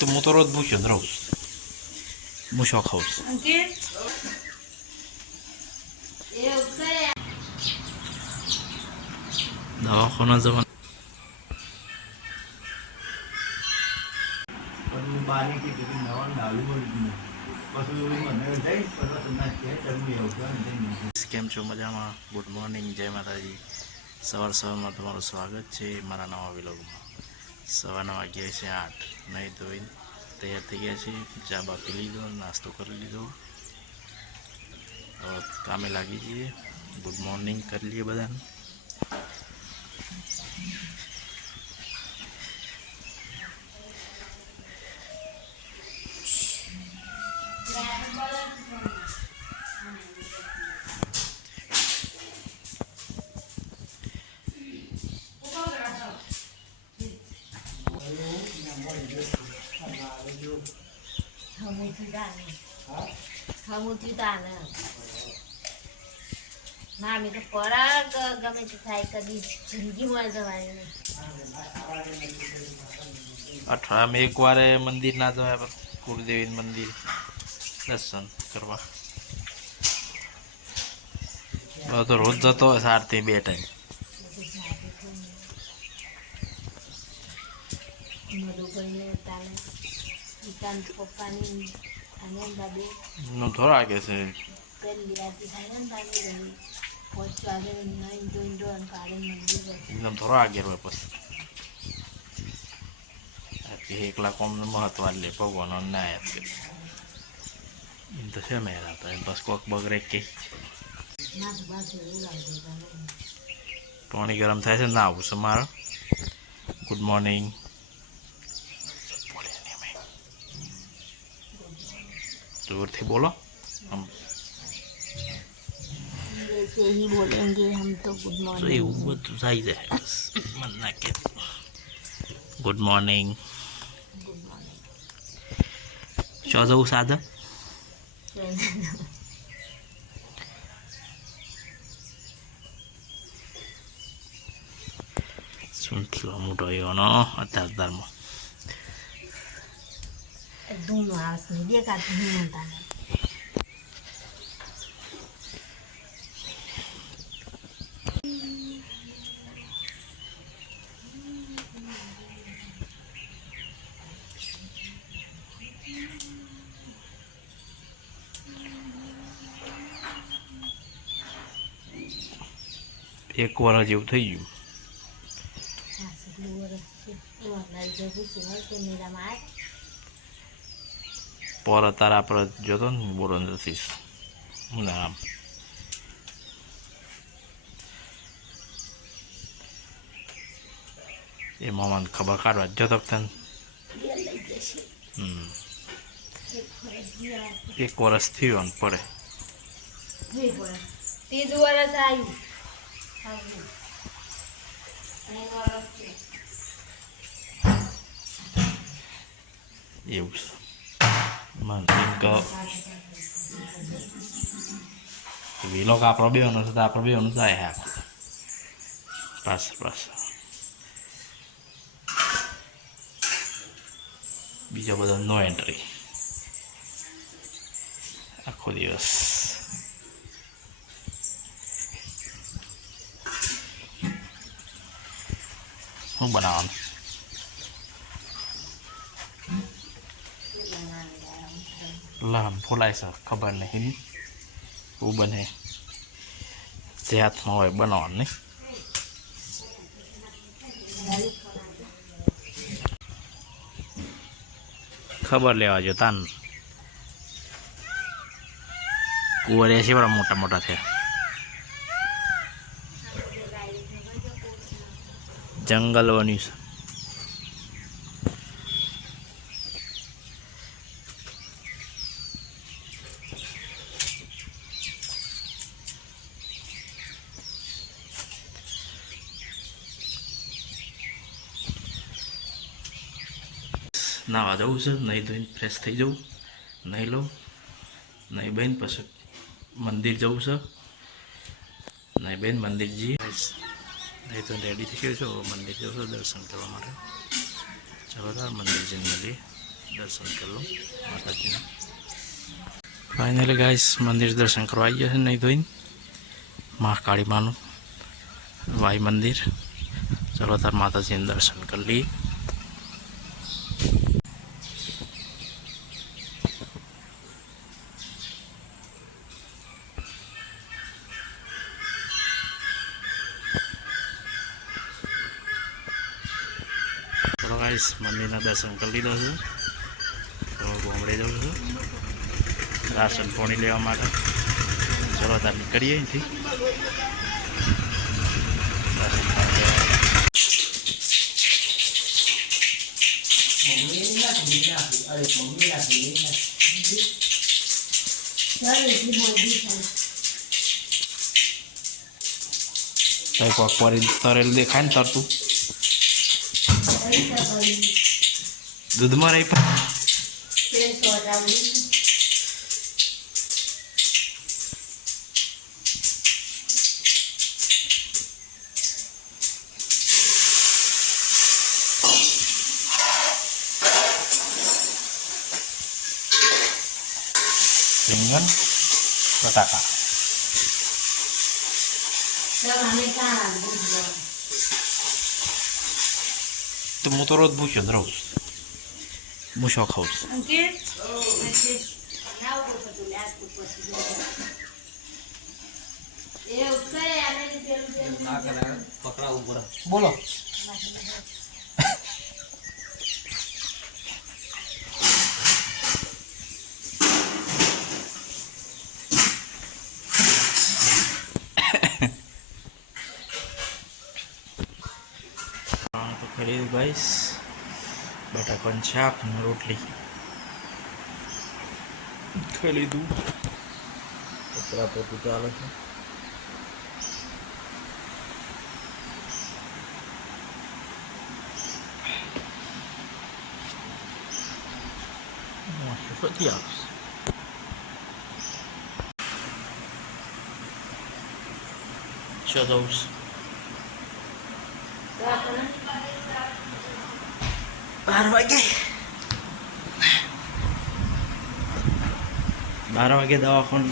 તો હું તો રોજ ભૂખ્યો જ રહું શું ખાઉં દવાખાના જવાનું કીધું કે નવા નાવી પછી મને જઈ પછી તમને કહે તમે એવું કહો ને જઈને કેમ છો મજામાં? ગુડ મોર્નિંગ જય માતાજી. સવાર સવારમાં તમારું સ્વાગત છે મારા નવા વિલોગમાં સવારના વાગ્યા છે આઠ નહીં ધોઈને તૈયાર થઈ ગયા છે, ચા બા લીધો, નાસ્તો કરી લીધો. હવે કામે લાગી જઈએ. ગુડ મોર્નિંગ કરી લઈએ બધાને. ખમુચી મેં ખમુચી દાને ના અમે તો પરાગ ગમે તે થાય કદી જિંદગીમાં જવાની. નહીં અઠવાડિયામાં એકવાર મંદિર ના જવાય પર કુળદેવી મંદિર દર્શન કરવા. હવે તો રોજ જતો હોય સારથી બે ટાઈમ મધુભાઈને તાને ઈકાન પપ્પાની અને દાદે નો થોડો આગે છે પહેલી રાતી થાય ને તાને રહી પાંચ વાગે નહીં જોઈને જોઈને કાલે મંદિર છે એકદમ થોડો આગળ હોય પછી એકલા કોમને મહત્વ લે ભગવાનો ના યાદ કરે એમ તો છે મેં હતા એમ બસ કોક બગડે કે તો. પાણી ગરમ થાય છે ના આવું છે મારો ગુડ મોર્નિંગ જોરથી બોલો આમ ऐसे ही बोलेंगे हम तो गुड તો मॉर्निंग એવું બધું થઈ જાય બસ મન ના કે ગુડ મોર્નિંગ गुड मॉर्निंग શું જવું સાધન શું થયો મોટો એવાનો અત્યાર અત્યારમાં ધૂમ નહીં દેખાતું નહીં તાને એક વર્ષ જેવું થઈ ગયું. આટલું વરસ છે એવા લઈ જવું છે હોય કે મેરામાં આજ પર અત્યારે આપણે જોતો ને નથી હું નામ એ મામાને ખબર કાઢવા જતો તને હમ એક વર્ષ થયું ને પડે વરસ વરસ. એવું છે મને એમ કહો વેલો આપણો બેવાનો છે તો આપણો બેવાનું જાય હા પાછળ પાછળ બીજો બધો નો એન્ટ્રી આખો દિવસ. શું બનાવવાનું? લામ ફોલાય છે, ખબર નહીં. શું બને. જે હાથમાં હોય બનાવવાનું. નહીં ખબર લેવા જો તાન. કુવરિયા છે બરા મોટા મોટા છે. જંગલ બન્યું નાવા જવું છે નહીં ધોઈને ફ્રેશ થઈ જવું નહીં લઉં નહીં બેન પછી મંદિર જવું છે. નહીં બેન મંદિર જઈએ. નહીં તો રેડી થઈ ગયો છો મંદિર જવું છું દર્શન કરવા માટે. ચલો તાર મંદિર જઈને મળીએ દર્શન કરી લો માતાજીના. ફાઇનલી ગાઈસ મંદિર દર્શન કરવા આવી ગયા છે નહીં ધોઈને. મહાકાળી માનું વાઈ મંદિર. ચલો તાર માતાજીનું દર્શન કરી લઈએ. ગાઈસ, મંદિરના દર્શન કરી લીધો છું. તો બોમ્બે જાઉં છું. રાશન ફોણી લેવા માટે ચલો તાર નીકળીએ અહીંથી. તરેલું દેખાય ને તરતું. દૂધમાં રહી પણ તેલ સોડાવડી રીંગણ લેવા. એ ઉત્તરે આને જ પેલું પેલું બોલો તો કરી ગાઈસ. બટાકાનું શાક ને રોટલી. ખાઈ લીધું. કપરા પોતું ચાલે છે. પછી આવશે. બાર વાગે બાર વાગે દવાખાને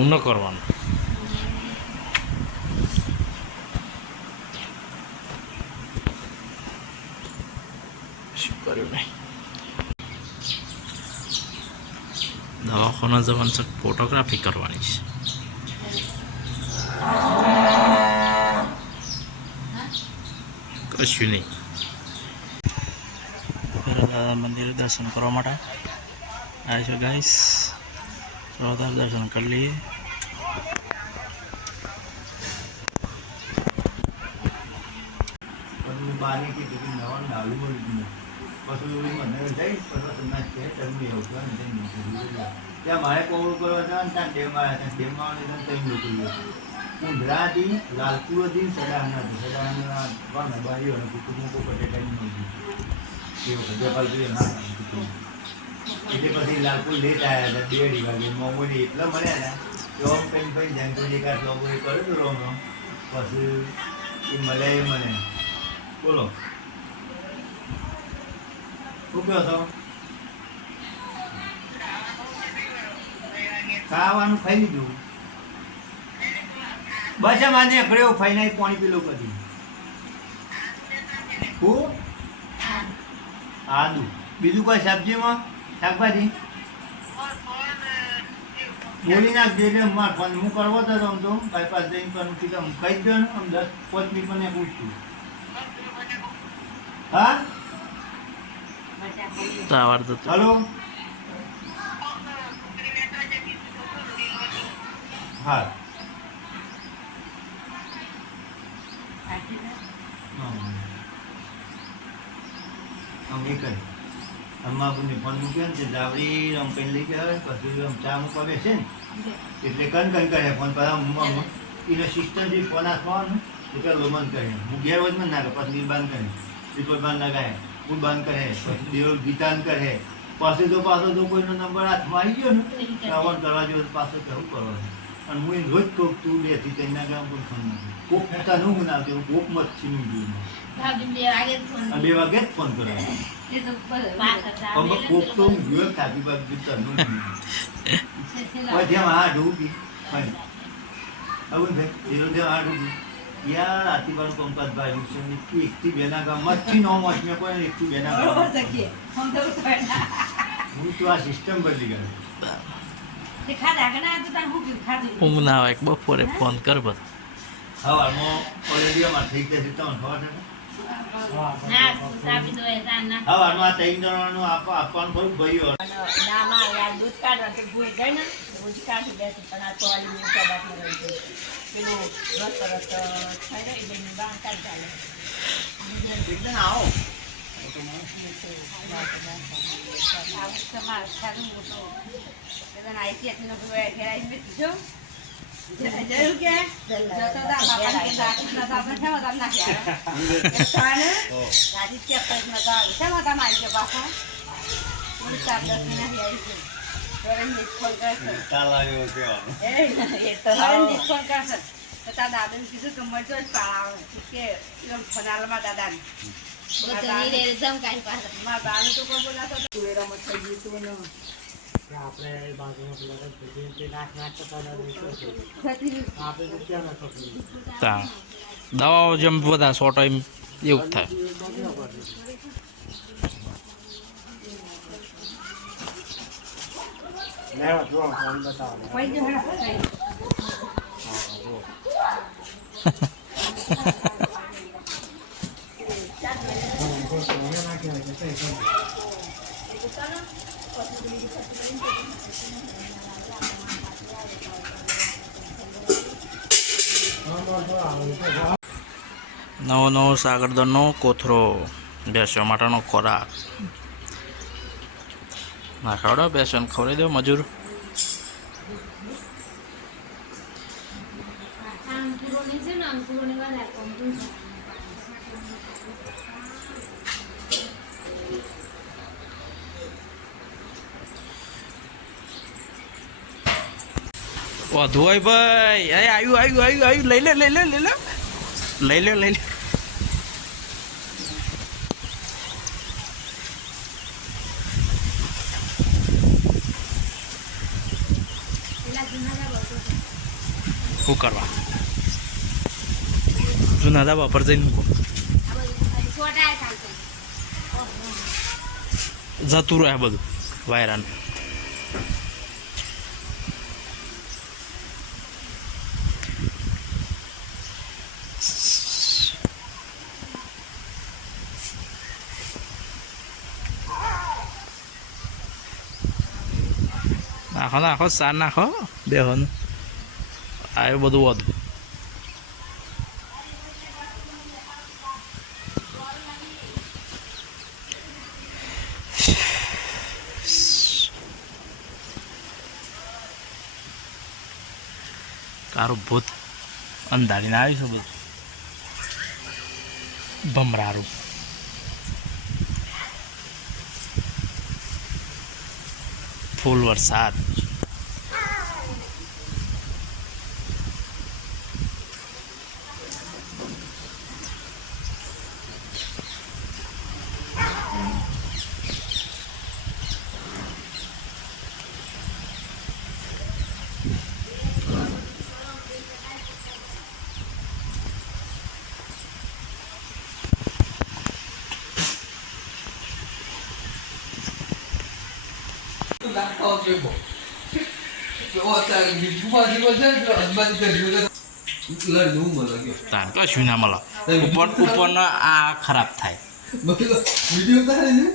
હું ન કરવાનું. દવાખાના જવાનું છે, ફોટોગ્રાફી કરવાની છે. કશું નહીં. દાદા મંદિરે દર્શન કરવા માટે આવ્યા છો ચોદાર દર્શન કરી લઈએ. ત્યાં મારે કોવળ કરવા જવાનું ત્યાં ડેમ આવ્યા ત્યાં ડેમ આવવાની ત્યાં મોકલી દીધું. ઊંધરા હતી લાલપુર સદાનંદ હતી સડાહના બારીઓ અને કુટુંબો પટેલ ટાઈમ નહોતી એ વખતે જપાલભાઈએ ના કુટુંબ. એટલે પછી લાલપુર લેટ આવ્યા હતા બે અઢી વાગે મોમોની એટલા મળ્યા ને રોમ કઈ કઈ જાણતો એકાદ લોકો એ કર્યો હતો રોમ રોમ પછી એ મળ્યા એ મને. બોલો. શું કહો છો? ખાવાનું ખાઈ લીધું? બસ એમ આજે એકડ્યો ફાઈનાઈ પાણી પીલું કરી હું? આદુ. બીજું કોઈ સબ્જીમાં? શાકભાજી? બોલી નાખજો એટલે મારે ફોન હું કરવો તો આમ તો બાયપાસ જઈને પણ કીધું આમ કહી દો ને આમ દસ પાંચ મિનિટ મને પૂછ્યું. હા? હલો? હા. આમ એક જ. આપણને ફોન મૂક્યો ને તે દાવડી આમ પેલી લઈ ગયા પછી આમ ચા મૂકવા બેસે ને એટલે કન કન કરે ફોન પર. આમ એને સિસ્ટમ જે ફોન આપવાનો એટલે લોમન કરે હું ગેર ના કરે પછી બંધ કરે. દીપક બંધ લગાય. હું બંધ કરે. પછી દેવ ગીતાન કરે. પાસે તો પાછો તો કોઈનો નંબર હાથમાં આવી ગયો ને તો કરવા જેવો પાછો કેવું કરવાનું અને હું એ રોજ કહું તું બેથી તેના ગામ કોઈ ફોન નથી. કોક પોતાનું હું ના કહું કોક મચ્છીનું જોયું બે વાગે જ ફોન કરો. અમે કોક તો પેલો હું જોયો થાકી બાકી બીતરનું જ નહીં. છેલ્લા હવે જેમ આ ડૂબી ભાઈ આવું ભાઈ એનો જેમ આ ડૂબી યાર આતીબાન પંકજભાઈ હુસેન એકથી એકથી બેના ગામ મચ્છી નો મચ મેં કોઈ એકથી બેના ગામ. હું તો આ સિસ્ટમ બદલી ગયો. ઊંઘ ના આવે બપોરે ફોન કર બસ. હવારમાં ઓલરેડી અમારે થઈ ગયા છે તમને ખબર છે ને? ના, સાબિત હોય, તાર ના. હવારમાં આ ત્રણ જણાનું આપ- આપવાનું બહુ ભયું અને નામાં યાર દૂધ દાદાને કીધું કે મજો જ પાળાવે કે એમ ફનાલમાં દાદાને મારા બાને તો કોઈ બોલાતો હતો. તુવેરામાં થઈ ગયું તું ને આપણે બાજુમાં દવાઓ જેમ બધા સો ટાઈમ એવું થાય. બતાવો કોઈ જ હરા થઈ નવો નવો સાગરદનનો કોથરો બેસવા માટેનો ખોરાક. ના ખવડાવ બેસવાને ખવડાવી દો મજૂર. વધુ હોય ભાઈ. અરે આવ્યું આવ્યું આવ્યું આવ્યું લઈ લે લઈ લે લઈ લે. લઈ લે લઈ લે. શું કરવા? જૂના ધાબા પર જઈને જતું રહે બધું. વાયરાન. નાખો નાખો સાર નાખો બેહોનું. આવ્યું બધું વધુ કારું ભૂત અંધારીને આવ્યું છે બધું. ભમરારું. ફૂલ વરસાદ. તાર કશું ના મળે ઉપર ઉપરનો આ ખરાબ થાય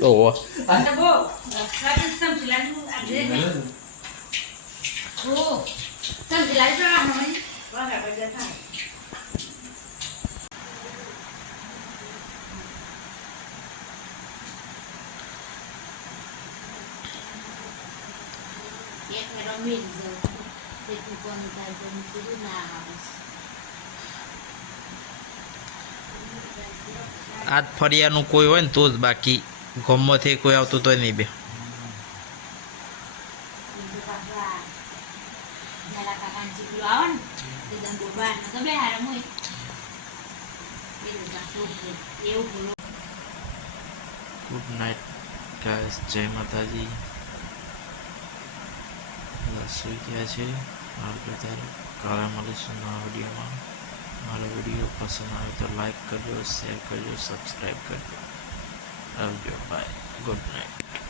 ઓહો સમજી લાવી તો આ હમણાં વાગા પડ્યા થાય એક ને રમી લીધો તેથી કોનું થાય તો કીધું આજ ફરિયાનું કોઈ હોય ને તો જ બાકી ગમમાંથી કોઈ આવતું તો નહીં બે. ગુડ નાઇટ જય માતાજી બધા સુઈ ગયા છે. મારા ત્યારે કાલે મળીશું નવા વિડીયોમાં. મારો વીડિયો પસંદ આવે તો લાઈક કરજો શેર કરજો સબસ્ક્રાઈબ કરજો. આવજો બાય ગુડ નાઇટ